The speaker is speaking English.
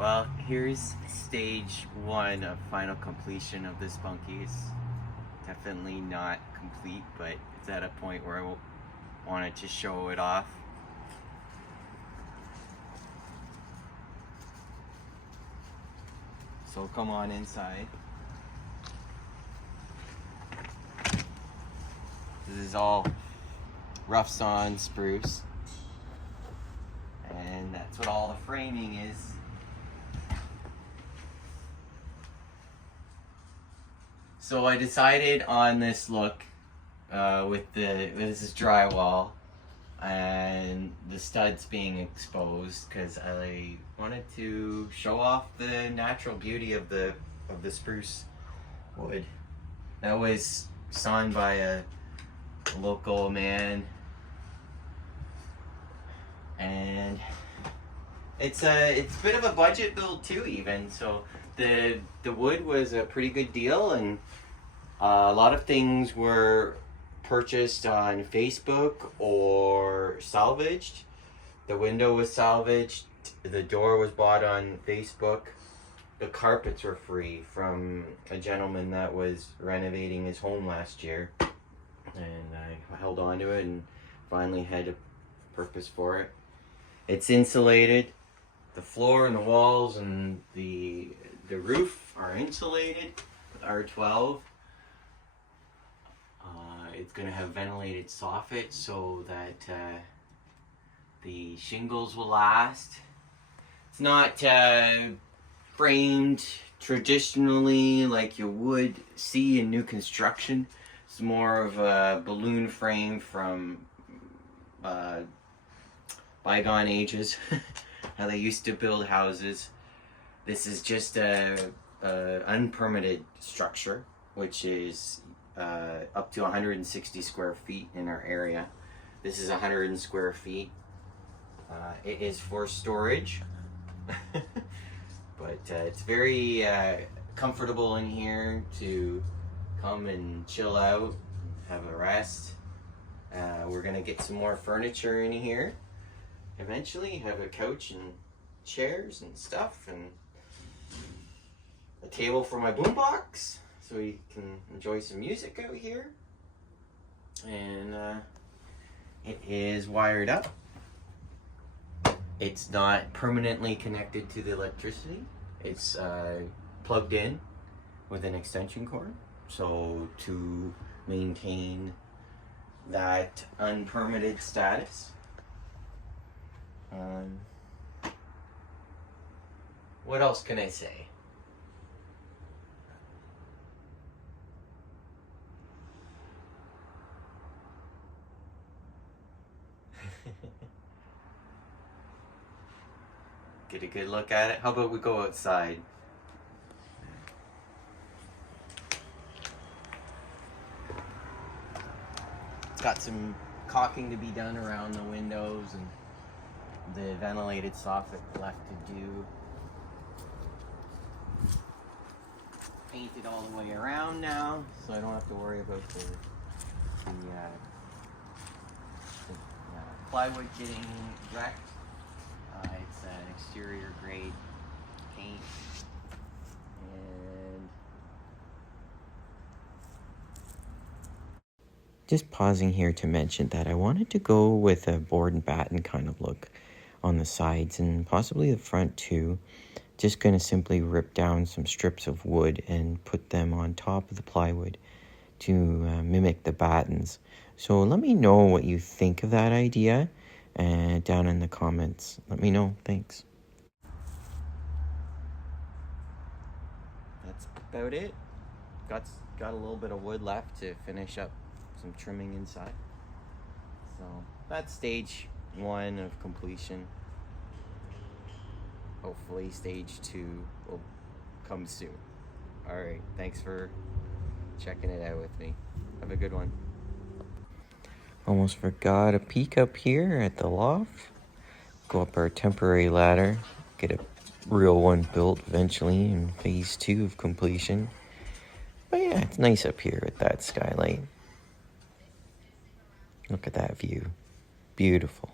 Well, here's stage one of final completion of this bunkie. It's definitely not complete, but it's at a point where I wanted to show it off. So come on inside. This is all rough sawn spruce, and that's what all the framing is. So I decided on this look this is drywall and the studs being exposed because I wanted to show off the natural beauty of the spruce wood. That was sawn by a local man, and it's a bit of a budget build too, even. So the wood was a pretty good deal, and a lot of things were purchased on Facebook or salvaged. The window was salvaged. The door was bought on Facebook. The carpets were free from a gentleman that was renovating his home last year. And I held on to it and finally had a purpose for it. It's insulated. The floor and the walls and the roof are insulated with R12. It's going to have ventilated soffit so that the shingles will last. It's not framed traditionally like you would see in new construction. It's more of a balloon frame from bygone ages, how they used to build houses. This is just a unpermitted structure, which is up to 160 square feet in our area. This is 100 square feet. It is for storage, but it's very comfortable in here to come and chill out, have a rest. We're gonna get some more furniture in here. Eventually have a couch and chairs and stuff, and a table for my boombox, so you can enjoy some music out here. And it is wired up. It's not permanently connected to the electricity. It's plugged in with an extension cord. So to maintain that unpermitted status. What else can I say? Get a good look at it. How about we go outside? It's got some caulking to be done around the windows and the ventilated soffit left to do. Painted all the way around now, so I don't have to worry about the plywood getting wrecked. It's an exterior grade paint, and just pausing here to mention that I wanted to go with a board and batten kind of look on the sides and possibly the front too. Just going to simply rip down some strips of wood and put them on top of the plywood to mimic the battens. So let me know what you think of that idea down in the comments. Let me know. Thanks. That's about it. Got a little bit of wood left to finish up some trimming inside. So that's stage one of completion. Hopefully stage two will come soon. Alright, thanks for checking it out with me. Have a good one. Almost forgot a peek up here at the loft. Go up our temporary ladder. Get a real one built eventually in phase 2 of completion. But yeah, it's nice up here with that skylight. Look at that view. Beautiful.